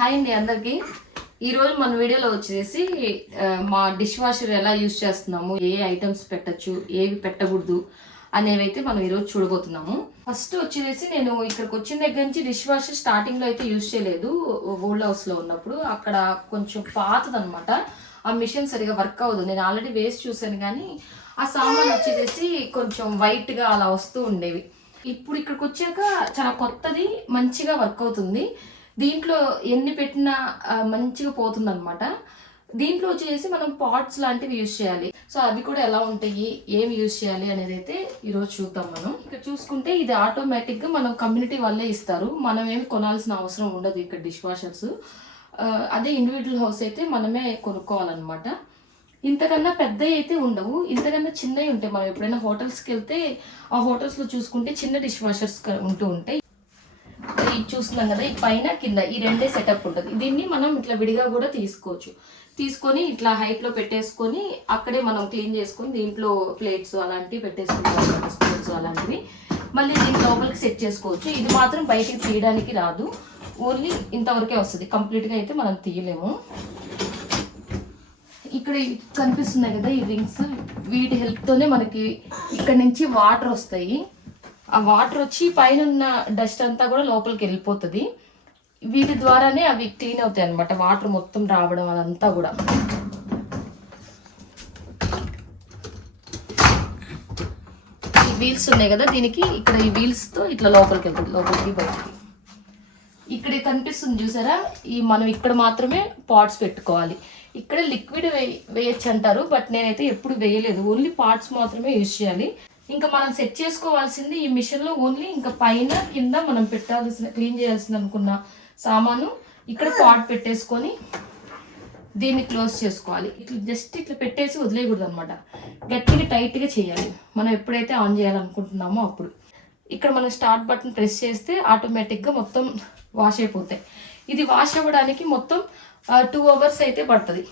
Hi అండి అందరికి. ఈరోజు మన వీడియోలో వచ్చేసి మా డిష్ వాషర్ ఎలా యూజ్ చేస్తున్నాము ఏ ఐటమ్స్ పెట్టచ్చు ఏవి పెట్టకూడదు అనేవైతే మనం ఈరోజు చూడబోతున్నాము. ఫస్ట్ వచ్చేసి నేను ఇక్కడికి వచ్చిన దగ్గర నుంచి డిష్ వాషర్ స్టార్టింగ్లో అయితే యూజ్ చేయలేదు ఓల్డ్ హౌస్లో ఉన్నప్పుడు. అక్కడ కొంచెం పాతదనమాట ఆ మిషన్ సరిగా వర్క్ అవ్వదు. నేను ఆల్రెడీ వేస్ట్ చూశాను కానీ ఆ సామాన్ వచ్చేసి కొంచెం వైట్గా అలా వస్తూ ఉండేవి. ఇప్పుడు ఇక్కడికి వచ్చాక చాలా కొత్తది మంచిగా వర్క్ అవుతుంది. దీంట్లో ఎన్ని పెట్టినా మంచిగా పోతుంది అనమాట దీంట్లో వచ్చేసి మనం పాట్స్ లాంటివి యూజ్ చేయాలి. సో అవి కూడా ఎలా ఉంటాయి ఏమి యూజ్ చేయాలి అనేది అయితే ఈరోజు చూద్దాం మనం. ఇక్కడ చూసుకుంటే ఇది ఆటోమేటిక్గా మనం కమ్యూనిటీ వల్లే ఇస్తారు. మనం ఏమి కొనాల్సిన అవసరం ఉండదు ఇక్కడ డిష్ వాషర్స్ అదే ఇండివిజువల్ హౌస్ అయితే మనమే కొనుక్కోవాలన్నమాట. ఇంతకన్నా పెద్దవి అయితే ఉండవు. ఇంతకన్నా చిన్నవి ఉంటాయి. మనం ఎప్పుడైనా హోటల్స్కి వెళ్తే ఆ హోటల్స్లో చూసుకుంటే చిన్న డిష్ వాషర్స్ ఉంటూ ఉంటాయి. ఇది చూస్తున్నాం కదా ఈ పైన కింద ఈ రెండే సెటప్ ఉంటుంది. దీన్ని మనం ఇట్లా విడిగా కూడా తీసుకోవచ్చు. తీసుకొని ఇట్లా హైట్లో పెట్టేసుకొని అక్కడే మనం క్లీన్ చేసుకొని దీంట్లో ప్లేట్స్ అలాంటివి పెట్టేసుకుంటాం స్పూన్స్ అలాంటివి. మళ్ళీ దీని లోపలికి సెట్ చేసుకోవచ్చు. ఇది మాత్రం బయటికి తీయడానికి రాదు. ఓన్లీ ఇంతవరకే వస్తుంది. కంప్లీట్గా అయితే మనం తీయలేము. ఇక్కడ కనిపిస్తున్నాయి కదా ఈ రింగ్స్ వీటి హెల్ప్తోనే మనకి ఇక్కడ నుంచి వాటర్ వస్తాయి. ఆ వాటర్ వచ్చి పైన ఉన్న డస్ట్ అంతా కూడా లోపలికి వెళ్ళిపోతుంది. వీటి ద్వారానే అవి క్లీన్ అవుతాయి అనమాట వాటర్ మొత్తం రావడం అదంతా కూడా. ఈ వీల్స్ ఉన్నాయి కదా దీనికి ఇక్కడ ఈ వీల్స్తో ఇట్లా లోపలికి వెళ్తుంది లోపలికి బయటికి ఇక్కడ కనిపిస్తుంది చూసారా? ఈ మనం ఇక్కడ మాత్రమే పాట్స్ పెట్టుకోవాలి. ఇక్కడ లిక్విడ్ వేయచ్చు అంటారు బట్ నేనైతే ఎప్పుడు వేయలేదు. ఓన్లీ పార్ట్స్ మాత్రమే యూజ్ చేయాలి. ఇంకా మనం సెట్ చేసుకోవాల్సింది ఈ మిషన్లో ఓన్లీ ఇంకా పైన కింద మనం పెట్టాల్సిన క్లీన్ చేయాల్సిన అనుకున్న సామాను ఇక్కడ పాట్ పెట్టేసుకొని దీన్ని క్లోజ్ చేసుకోవాలి. ఇట్లా జస్ట్ ఇట్లా పెట్టేసి వదిలేయకూడదు అనమాట గట్టిగా టైట్గా చేయాలి. మనం ఎప్పుడైతే ఆన్ చేయాలనుకుంటున్నామో అప్పుడు. ఇక్కడ మనం స్టార్ట్ బటన్ ప్రెస్ చేస్తే ఆటోమేటిక్గా మొత్తం వాష్ అయిపోతాయి. ఇది వాష్ అవ్వడానికి మొత్తం టూ అవర్స్ అయితే పడుతుంది.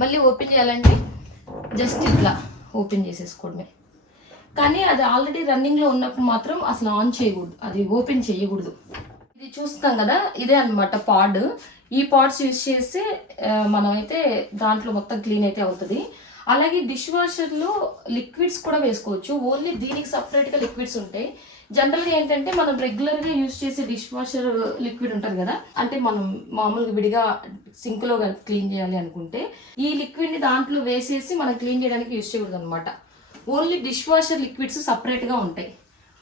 మళ్ళీ ఓపెన్ చేయాలంటే జస్ట్ ఇట్లా ఓపెన్ చేసేసుకోవడమే. కానీ అది ఆల్రెడీ రన్నింగ్లో ఉన్నప్పుడు మాత్రం అసలు ఆన్ చేయకూడదు. అది ఓపెన్ చేయకూడదు. ఇది చూస్తాం కదా ఇదే అన్నమాట పాడ్. ఈ పాడ్స్ యూజ్ చేసి మనమైతే దాంట్లో మొత్తం క్లీన్ అయితే అవుతుంది. అలాగే డిష్ వాషర్లో లిక్విడ్స్ కూడా వేసుకోవచ్చు. ఓన్లీ దీనికి సపరేట్గా లిక్విడ్స్ ఉంటాయి. జనరల్గా ఏంటంటే మనం రెగ్యులర్గా యూజ్ చేసే డిష్ వాషర్ లిక్విడ్ ఉంటుంది కదా? అంటే మనం మామూలుగా విడిగా సింక్లో క్లీన్ చేయాలి అనుకుంటే ఈ లిక్విడ్ని దాంట్లో వేసేసి మనం క్లీన్ చేయడానికి యూజ్ చేయకూడదు అనమాట ఓన్లీ డిష్ వాషర్ లిక్విడ్స్ సపరేట్గా ఉంటాయి.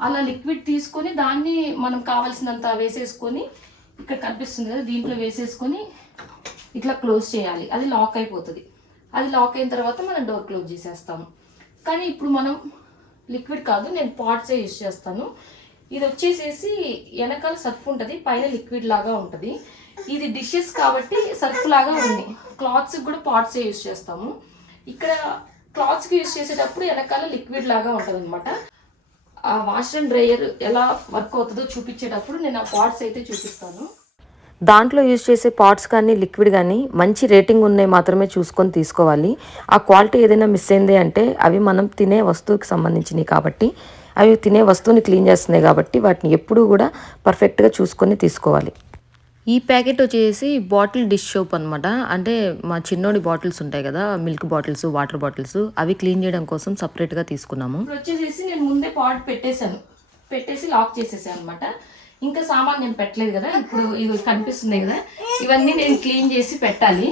అలా లిక్విడ్ తీసుకొని దాన్ని మనం కావాల్సినంత వేసేసుకొని ఇక్కడ కనిపిస్తుంది కదా దీంట్లో వేసేసుకొని ఇట్లా క్లోజ్ చేయాలి. అది లాక్ అయిపోతుంది. అది లాక్ అయిన తర్వాత మనం డోర్ క్లోజ్ చేసేస్తాము. కానీ ఇప్పుడు మనం లిక్విడ్ కాదు నేను పాట్సే యూజ్ చేస్తాను. ఇది వచ్చేసేసి వెనకాల సర్ఫ్ ఉంటుంది పైన లిక్విడ్ లాగా ఉంటుంది. ఇది డిషెస్ కాబట్టి సర్ఫ్ లాగా ఉంది. క్లాత్స్కి కూడా పాట్సే యూజ్ చేస్తాము. ఇక్కడ క్లాత్స్కి యూజ్ చేసేటప్పుడు వెనకాల లిక్విడ్ లాగా ఉంటుంది అనమాట ఆ వాష్ అండ్ డ్రయర్ ఎలా వర్క్ అవుతుందో చూపించేటప్పుడు నేను ఆ పాట్స్ అయితే చూపిస్తాను. దాంట్లో యూజ్ చేసే పాట్స్ కానీ లిక్విడ్ కానీ మంచి రేటింగ్ ఉన్నాయి మాత్రమే చూసుకొని తీసుకోవాలి. ఆ క్వాలిటీ ఏదైనా మిస్ అయింది అంటే అవి మనం తినే వస్తువుకి సంబంధించినవి కాబట్టి అవి తినే వస్తువుని క్లీన్ చేస్తున్నాయి కాబట్టి వాటిని ఎప్పుడూ కూడా పర్ఫెక్ట్గా చూసుకొని తీసుకోవాలి. ఈ ప్యాకెట్ వచ్చేసి బాటిల్ డిష్ సోప్ అనమాట అంటే మా చిన్నోడి బాటిల్స్ ఉంటాయి కదా మిల్క్ బాటిల్స్ వాటర్ బాటిల్స్ అవి క్లీన్ చేయడం కోసం సపరేట్గా తీసుకున్నాము. వచ్చేసేసి నేను ముందే పాట్ పెట్టేశాను. పెట్టేసి లాక్ చేసేసాను అనమాట ఇంకా సామాన్ నేను పెట్టలేదు కదా ఇప్పుడు ఇది కనిపిస్తుంది కదా ఇవన్నీ నేను క్లీన్ చేసి పెట్టాలి.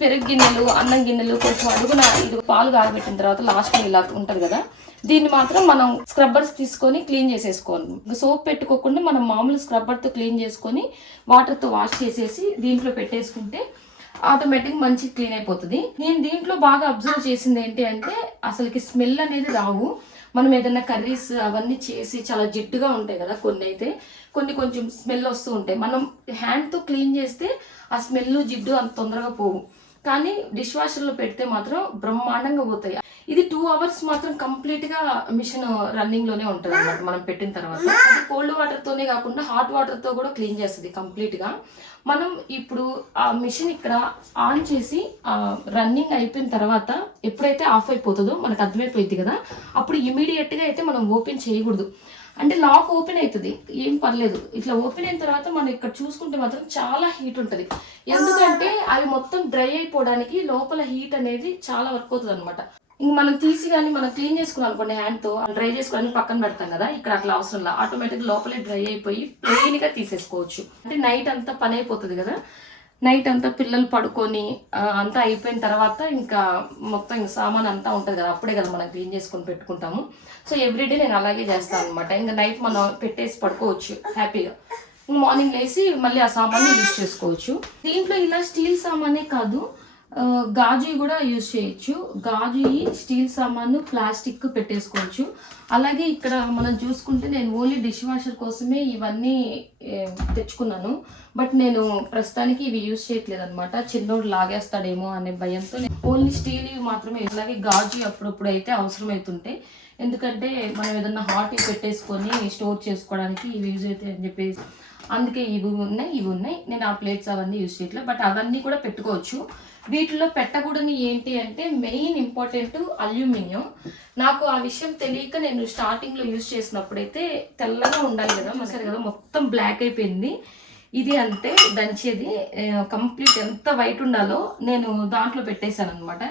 పెరుగు గిన్నెలు అన్నం గిన్నెలు కొంచెం అడుగున ఇది పాలు కాగబెట్టిన తర్వాత లాస్ట్ ఇలా ఉంటుంది కదా దీన్ని మాత్రం మనం స్క్రబ్బర్స్ తీసుకొని క్లీన్ చేసేసుకోవాలి. సోప్ పెట్టుకోకుండా మనం మామూలు స్క్రబ్బర్తో క్లీన్ చేసుకొని వాటర్తో వాష్ చేసేసి దీంట్లో పెట్టేసుకుంటే ఆటోమేటిక్ మంచి క్లీన్ అయిపోతుంది. నేను దీంట్లో బాగా అబ్జర్వ్ చేసింది ఏంటి అంటే అసలుకి స్మెల్ అనేది రావు. మనం ఏదైనా కర్రీస్ అవన్నీ చేసి చాలా జిడ్డుగా ఉంటాయి కదా కొన్ని అయితే కొన్ని కొంచెం స్మెల్ వస్తూ ఉంటాయి. మనం హ్యాండ్తో క్లీన్ చేస్తే ఆ స్మెల్ జిడ్డు అంత తొందరగా పోవు. కానీ డిష్ వాషర్లో పెడితే మాత్రం బ్రహ్మాండంగా పోతాయి. ఇది టూ అవర్స్ మాత్రం కంప్లీట్గా మిషన్ రన్నింగ్లోనే ఉంటుంది అనమాట మనం పెట్టిన తర్వాత. అది కోల్డ్ వాటర్తోనే కాకుండా హాట్ వాటర్తో కూడా క్లీన్ చేస్తుంది కంప్లీట్గా మనం ఇప్పుడు ఆ మిషన్ ఇక్కడ ఆన్ చేసి రన్నింగ్ అయిపోయిన తర్వాత ఎప్పుడైతే ఆఫ్ అయిపోతుందో మనకు అర్థమైపోయింది కదా అప్పుడు ఇమీడియట్గా అయితే మనం ఓపెన్ చేయకూడదు. అంటే లాక్ ఓపెన్ అవుతుంది. ఏం పర్లేదు. ఇట్లా ఓపెన్ అయిన తర్వాత మనం ఇక్కడ చూసుకుంటే మాత్రం చాలా హీట్ ఉంటుంది. ఎందుకంటే అవి మొత్తం డ్రై అయిపోవడానికి లోపల హీట్ అనేది చాలా వర్క్ అవుతుంది అనమాట ఇంక మనం తీసి కానీ మనం క్లీన్ చేసుకున్నాం అనుకోండి హ్యాండ్తో డ్రై చేసుకుని పక్కన పెడతాం కదా ఇక్కడ అట్లా అవసరం లేదు ఆటోమేటిక్ లోపలే డ్రై అయిపోయి ప్లెయిన్గా తీసేసుకోవచ్చు. అంటే నైట్ అంతా పని అయిపోతుంది కదా. నైట్ అంతా పిల్లలు పడుకొని అంతా అయిపోయిన తర్వాత ఇంకా మొత్తం ఇంకా సామాన్ అంతా ఉంటుంది కదా అప్పుడే కదా మనం క్లీన్ చేసుకొని పెట్టుకుంటాము. సో ఎవ్రీడే నేను అలాగే చేస్తాను అనమాట ఇంకా నైట్ మనం పెట్టేసి పడుకోవచ్చు హ్యాపీగా. మార్నింగ్ లేసి మళ్ళీ ఆ సామాన్ని యూజ్ చేసుకోవచ్చు. దీంట్లో ఇలా స్టీల్ సామానే కాదు గాజు కూడా యూజ్ చేయొచ్చు. గాజు స్టీల్ సామాను ప్లాస్టిక్ పెట్టేసుకోవచ్చు. అలాగే ఇక్కడ మనం చూసుకుంటే నేను ఓన్లీ డిష్ వాషర్ కోసమే ఇవన్నీ తెచ్చుకున్నాను. బట్ నేను ప్రస్తుతానికి ఇవి యూజ్ చేయట్లేదు అనమాట చిన్నోడు లాగేస్తాడేమో అనే భయంతో నేను ఓన్లీ స్టీల్ మాత్రమే అలాగే గాజు అప్పుడప్పుడు అయితే అవసరం ఎందుకంటే మనం ఏదన్నా హాట్ పెట్టేసుకొని స్టోర్ చేసుకోవడానికి ఇవి యూజ్ అవుతాయి అని చెప్పేసి. అందుకే ఇవి ఉన్నాయి ఇవి ఉన్నాయి. నేను ఆ ప్లేట్స్ అవన్నీ యూజ్ చేయట్లేదు బట్ అవన్నీ కూడా పెట్టుకోవచ్చు. వీటిలో పెట్టకూడని ఏంటి అంటే మెయిన్ ఇంపార్టెంట్ అల్యూమినియం. నాకు ఆ విషయం తెలియక నేను స్టార్టింగ్లో యూజ్ చేసినప్పుడైతే తెల్లగా ఉండాలి కదా మసాలి కదా మొత్తం బ్లాక్ అయిపోయింది. ఇది అంతే దంచేది. కంప్లీట్ ఎంత వైట్ ఉండాలో నేను దాంట్లో పెట్టేశాను అనమాట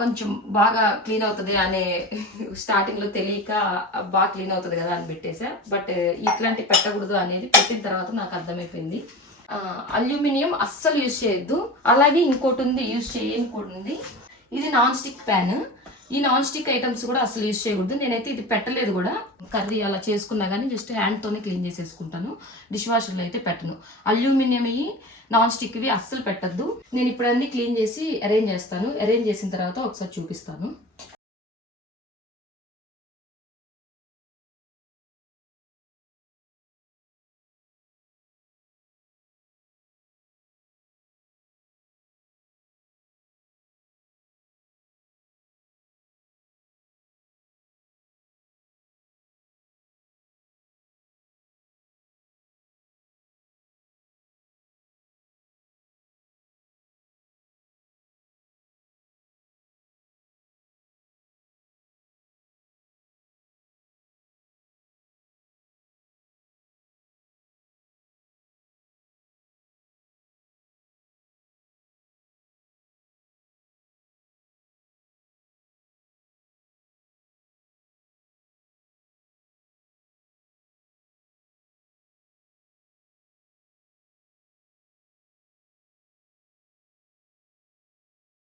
కొంచెం బాగా క్లీన్ అవుతుంది అనే స్టార్టింగ్లో తెలియక బాగా క్లీన్ అవుతుంది కదా అని పెట్టేశా. బట్ ఇట్లాంటి పెట్టకూడదు అనేది పెట్టిన తర్వాత నాకు అర్థమైపోయింది. అల్యూమినియం అస్సలు యూజ్ చేయొద్దు. అలాగే ఇంకోటి ఉంది యూజ్ చేయని కూడా ఉంది. ఇది నాన్ స్టిక్ ప్యాన్. ఈ నాన్ స్టిక్ ఐటమ్స్ కూడా అసలు యూజ్ చేయకూడదు. నేనైతే ఇది పెట్టలేదు కూడా. కర్రీ అలా చేసుకున్నా కానీ జస్ట్ హ్యాండ్తోనే క్లీన్ చేసేసుకుంటాను. డిష్ వాషర్లో అయితే పెట్టను. అల్యూమినియం ఇవి నాన్ స్టిక్వి అస్సలు పెట్టద్దు. నేను ఇప్పుడు అన్ని క్లీన్ చేసి అరేంజ్ చేస్తాను. అరేంజ్ చేసిన తర్వాత ఒకసారి చూపిస్తాను.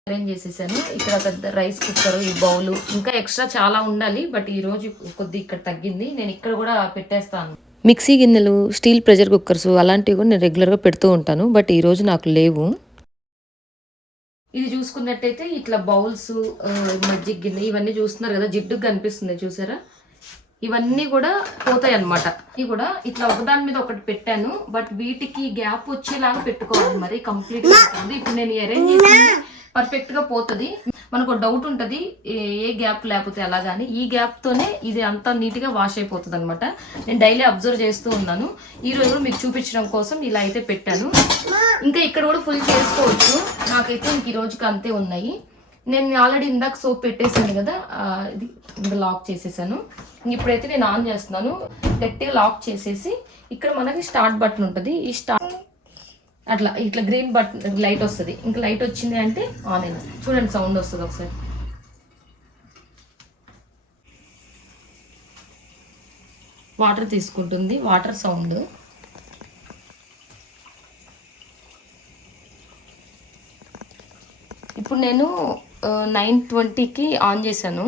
అరేంజ్ చేసేసాను. ఇక్కడ పెద్ద రైస్ కుక్కర్ ఈ బౌల్ ఇంకా ఎక్స్ట్రా చాలా ఉండాలి బట్ ఈ రోజు కొద్ది ఇక్కడ తగ్గింది. నేను ఇక్కడ కూడా పెట్టేస్తాను. మిక్సీ గిన్నెలు స్టీల్ ప్రెషర్ కుక్కర్స్ అలాంటివి కూడా నేను రెగ్యులర్గా పెడుతూ ఉంటాను బట్ ఈ రోజు నాకు లేవు. ఇది చూసుకున్నట్టయితే ఇట్లా బౌల్స్ మజ్జిగ గిన్నె ఇవన్నీ చూస్తున్నారు కదా జిడ్డుగా కనిపిస్తుంది చూసారా? ఇవన్నీ కూడా పోతాయి అన్నమాట. ఇవి కూడా ఇట్లా ఒకదాని మీద ఒకటి పెట్టాను బట్ వీటికి గ్యాప్ వచ్చేలాగా పెట్టుకోవాలి మరి కంప్లీట్ ఇప్పుడు నేను అరేంజ్ చేసింది పర్ఫెక్ట్గా పోతుంది. మనకు డౌట్ ఉంటుంది ఏ- ఏ గ్యాప్ లేకపోతే అలా కానీ ఈ గ్యాప్ తోనే ఇది అంతా నీట్గా వాష్ అయిపోతుంది అనమాట నేను డైలీ అబ్జర్వ్ చేస్తూ ఉన్నాను. ఈ రోజు కూడా మీకు చూపించడం కోసం ఇలా అయితే పెట్టాను. ఇంకా ఇక్కడ కూడా ఫుల్ చేసుకోవచ్చు. నాకైతే ఇంక ఈ రోజుకి అంతే ఉన్నాయి. నేను ఆల్రెడీ ఇందాక సోప్ పెట్టేసాను కదా ఇది ఇంకా లాక్ చేసేసాను. ఇప్పుడైతే నేను ఆన్ చేస్తున్నాను. గట్టిగా లాక్ చేసేసి ఇక్కడ మనకి స్టార్ట్ బటన్ ఉంటుంది. ఈ స్టార్ట్ అట్లా ఇట్లా గ్రీన్ బటన్ లైట్ వస్తుంది. ఇంకా లైట్ వచ్చింది అంటే ఆన్ అయింది చూడండి సౌండ్ వస్తుంది ఒకసారి. వాటర్ తీసుకుంటుంది. వాటర్ సౌండ్ ఇప్పుడు నేను నైన్ ట్వంటీకి ఆన్ చేశాను.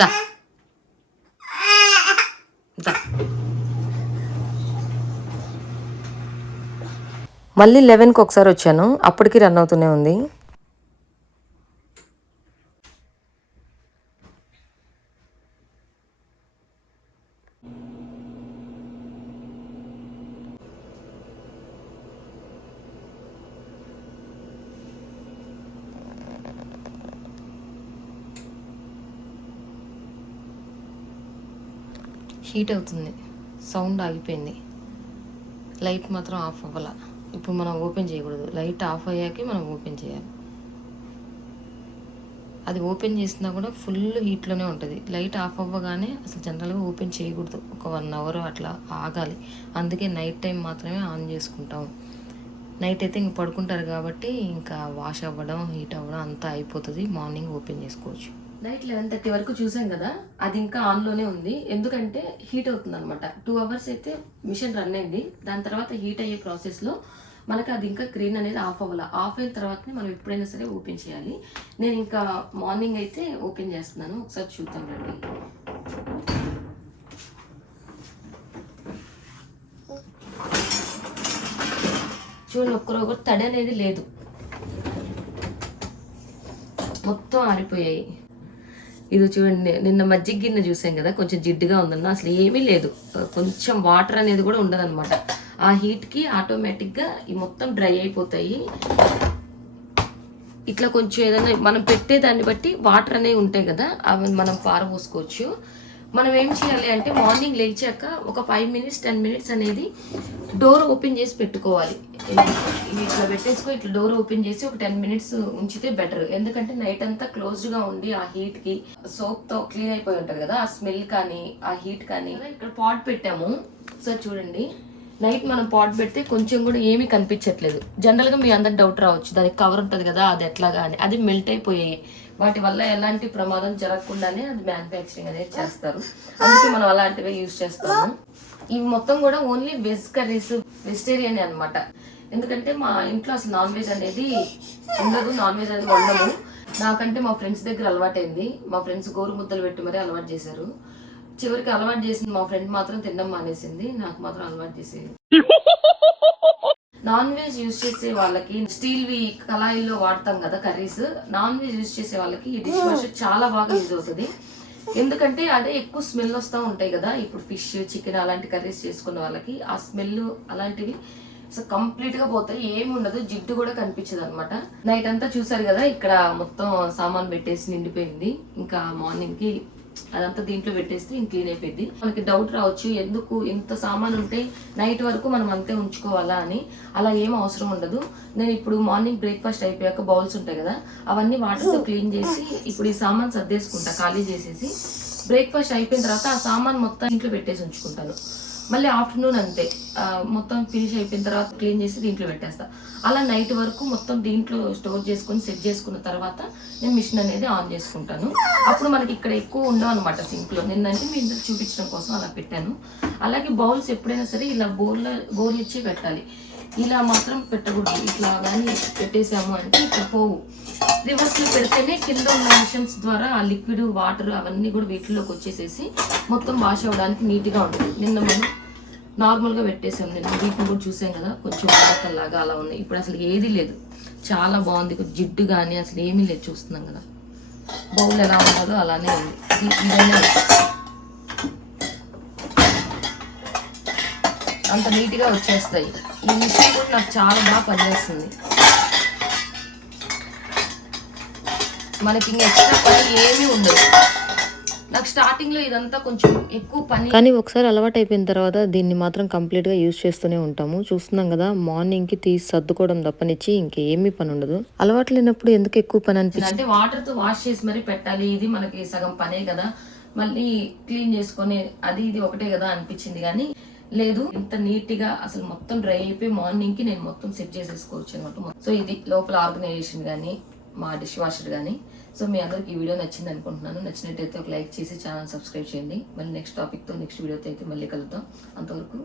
దా దా మళ్ళీ లెవెన్కి ఒకసారి వచ్చాను. అప్పటికి రన్ అవుతూనే ఉంది. హీట్ అవుతుంది. సౌండ్ ఆగిపోయింది. లైట్ మాత్రం ఆఫ్ అవ్వాల. ఇప్పుడు మనం ఓపెన్ చేయకూడదు. లైట్ ఆఫ్ అయ్యాకే మనం ఓపెన్ చేయాలి. అది ఓపెన్ చేసినా కూడా ఫుల్ హీట్లోనే ఉంటుంది. లైట్ ఆఫ్ అవ్వగానే అసలు జనరల్గా ఓపెన్ చేయకూడదు. ఒక వన్ అవర్ అట్లా ఆగాలి. అందుకే నైట్ టైం మాత్రమే ఆన్ చేసుకుంటాం. నైట్ అయితే ఇంక పడుకుంటారు కాబట్టి ఇంకా వాష్ అవ్వడం హీట్ అవ్వడం అంతా అయిపోతుంది. మార్నింగ్ ఓపెన్ చేసుకోవచ్చు. నైట్ లెవెన్ థర్టీ వరకు చూసాం కదా అది ఇంకా ఆన్లోనే ఉంది. ఎందుకంటే హీట్ అవుతుంది అనమాట టూ అవర్స్ అయితే మిషన్ రన్ అయింది. దాని తర్వాత హీట్ అయ్యే ప్రాసెస్లో మనకి అది ఇంకా గ్రీన్ అనేది ఆఫ్ అవ్వాలి? ఆఫ్ అయిన తర్వాతనే మనం ఎప్పుడైనా సరే ఓపెన్ చేయాలి. నేను ఇంకా మార్నింగ్ అయితే ఓపెన్ చేస్తున్నాను. ఒకసారి చూద్దాం రండి. చూడండి ఒక్కరో తడి అనేది లేదు. మొత్తం ఆరిపోయాయి. ఇది చూడండి నిన్న మజ్జిగ గిన్నె చూసాం కదా కొంచెం జిడ్డుగా ఉందన్న అసలు ఏమీ లేదు. కొంచెం వాటర్ అనేది కూడా ఉండదన్నమాట. ఆ హీట్కి ఆటోమేటిక్గా ఈ మొత్తం డ్రై అయిపోతాయి. ఇట్లా కొంచెం ఏదైనా మనం పెట్టే దాన్ని బట్టి వాటర్ అనేవి ఉంటాయి కదా అవి మనం పారబోసుకోవచ్చు. మనం ఏం చేయాలి అంటే మార్నింగ్ లేచాక ఒక ఫైవ్ మినిట్స్ టెన్ మినిట్స్ అనేది డోర్ ఓపెన్ చేసి పెట్టుకోవాలి. ఇట్లా పెట్టేసుకో ఇట్లా డోర్ ఓపెన్ చేసి ఒక టెన్ మినిట్స్ ఉంచితే బెటర్. ఎందుకంటే నైట్ అంతా క్లోజ్డ్గా ఉండి ఆ హీట్కి సోప్తో క్లీన్ అయిపోయి ఉంటుంది కదా ఆ స్మెల్ కానీ ఆ హీట్ కానీ. ఇక్కడ పాట్ పెట్టాము. సో చూడండి. నైట్ మనం పాట్ పెడితే కొంచెం కూడా ఏమీ కనిపించట్లేదు. జనరల్గా మీ అందరికి డౌట్ రావచ్చు. దానికి కవర్ ఉంటుంది కదా అది ఎట్లాగా అని అది మెల్ట్ అయిపోయాయి. వాటి వల్ల ఎలాంటి ప్రమాదం జరగకుండానే అది మ్యానుఫ్యాక్చరింగ్ అనేది చేస్తారు. అందుకే మనం అలాంటివే యూజ్ చేస్తాము. ఇవి మొత్తం కూడా ఓన్లీ వెజ్ కర్రీస్ వెజిటేరియన్ అనమాట ఎందుకంటే మా ఇంట్లో అసలు నాన్ వెజ్ అనేది ఉండదు నాన్ వెజ్ అనేది వండము. నాకంటే మా ఫ్రెండ్స్ దగ్గర అలవాటైంది. మా ఫ్రెండ్స్ గోరు ముద్దలు పెట్టి మరీ అలవాటు చేశారు. చివరికి అలవాటు చేసింది మా ఫ్రెండ్ మాత్రం తినడం మానేసింది. నాకు మాత్రం అలవాటు చేసేది. నాన్ వెజ్ యూజ్ చేసే వాళ్ళకి స్టీల్ వి కళాయిల్లో వాడతాం కదా కర్రీస్. నాన్ వెజ్ యూజ్ చేసే వాళ్ళకి ఈ డిష్ వాష్ చాలా బాగా యూజ్ అవుతుంది. ఎందుకంటే అదే ఎక్కువ స్మెల్ వస్తూ ఉంటాయి కదా. ఇప్పుడు ఫిష్ చికెన్ అలాంటి కర్రీస్ చేసుకున్న వాళ్ళకి ఆ స్మెల్ అలాంటివి సో కంప్లీట్గా పోతాయి. ఏమి ఉండదు. జిడ్డు కూడా కనిపించదు అనమాట నైట్ అంతా చూసారు కదా ఇక్కడ మొత్తం సామాన్ పెట్టేసి నిండిపోయింది. ఇంకా మార్నింగ్కి అదంతా దీంట్లో పెట్టేస్తే ఇంక క్లీన్ అయిపోయింది మనకి డౌట్ రావచ్చు ఎందుకు ఇంత సామాన్ ఉంటే నైట్ వరకు మనం అంతే ఉంచుకోవాలా అని. అలా ఏం అవసరం ఉండదు. నేను ఇప్పుడు మార్నింగ్ బ్రేక్ఫాస్ట్ అయిపోయాక బౌల్స్ ఉంటాయి కదా అవన్నీ వాటర్తో క్లీన్ చేసి ఇప్పుడు ఈ సామాన్ సర్దేసుకుంటా ఖాళీ చేసేసి. బ్రేక్ఫాస్ట్ అయిపోయిన తర్వాత ఆ సామాన్ మొత్తం ఇంట్లో పెట్టేసి ఉంచుకుంటాను. మళ్ళీ ఆఫ్టర్నూన్ అంతే. మొత్తం ఫినిష్ అయిపోయిన తర్వాత క్లీన్ చేసి దీంట్లో పెట్టేస్తా. అలా నైట్ వరకు మొత్తం దీంట్లో స్టోర్ చేసుకొని సెట్ చేసుకున్న తర్వాత నేను మిషన్ అనేది ఆన్ చేసుకుంటాను. అప్పుడు మనకి ఇక్కడ ఎక్కువ ఉండవు అనమాట సింక్లో నిన్నంటే మీ ఇంట్లో చూపించడం కోసం అలా పెట్టాను. అలాగే బౌల్స్ ఎప్పుడైనా సరే ఇలా బోర్ల బోర్లు ఇచ్చి పెట్టాలి. ఇలా మాత్రం పెట్టకూడదు. ఇట్లా కానీ పెట్టేసాము అంటే ఇక్కడ పోవు. రివర్స్లో పెడితేనే కింద ఉన్న మిషన్స్ ద్వారా ఆ లిక్విడ్ వాటర్ అవన్నీ కూడా వీటిలోకి వచ్చేసేసి మొత్తం వాష్ అవ్వడానికి నీట్గా ఉంటుంది. నిన్న మనం నార్మల్గా పెట్టేసాం నిన్న. వీటిని కూడా చూసాం కదా? కొంచెం లాగా అలా ఉన్నాయి. ఇప్పుడు అసలు ఏది లేదు. చాలా బాగుంది. జిడ్డు కానీ అసలు ఏమీ లేదు. చూస్తున్నాం కదా? బౌల్ ఎలా ఉన్నదో అలానే ఉంది. ఇవన్నీ అంత నీట్గా వచ్చేస్తాయి. ఈ మిషన్ కూడా నాకు చాలా బాగా పనిచేస్తుంది. మనకి ఇంకా ఎక్స్ట్రా పని ఏమీ ఉండదు. నాకు స్టార్టింగ్లో ఇదంతా కొంచెం ఎక్కువ పని కానీ ఒకసారి అలవాటు అయిపోయిన తర్వాత దీన్ని మాత్రం కంప్లీట్గా యూజ్ చేస్తూనే ఉంటాము. చూస్తున్నాం కదా మార్నింగ్కి తీసి సర్దుకోవడం తప్పనిచ్చి ఇంకేమీ పని ఉండదు అలవాటు లేనప్పుడు ఎందుకు ఎక్కువ పని అనిపించింది అంటే వాటర్తో వాష్ చేసి మరి పెట్టాలి. ఇది మనకి సగం పనే కదా. మళ్ళీ క్లీన్ చేసుకొని అది ఇది ఒకటే కదా అనిపించింది కానీ లేదు ఇంత నీట్గా అసలు మొత్తం డ్రై అయిపోయి మార్నింగ్కి నేను మొత్తం సెట్ చేసేసుకోవచ్చు అనమాట సో ఇది లోపల ఆర్గనైజేషన్ కానీ మా డిష్ వాషర్ కానీ సో మీ అందరికి ఈ వీడియో నచ్చింది అనుకుంటున్నాను. నచ్చినట్టయితే ఒక లైక్ చేసి ఛానల్ సబ్స్క్రైబ్ చేయండి. మళ్ళీ నెక్స్ట్ టాపిక్తో నెక్స్ట్ వీడియోతో అయితే మళ్ళీ కలుద్దాం. అంతవరకు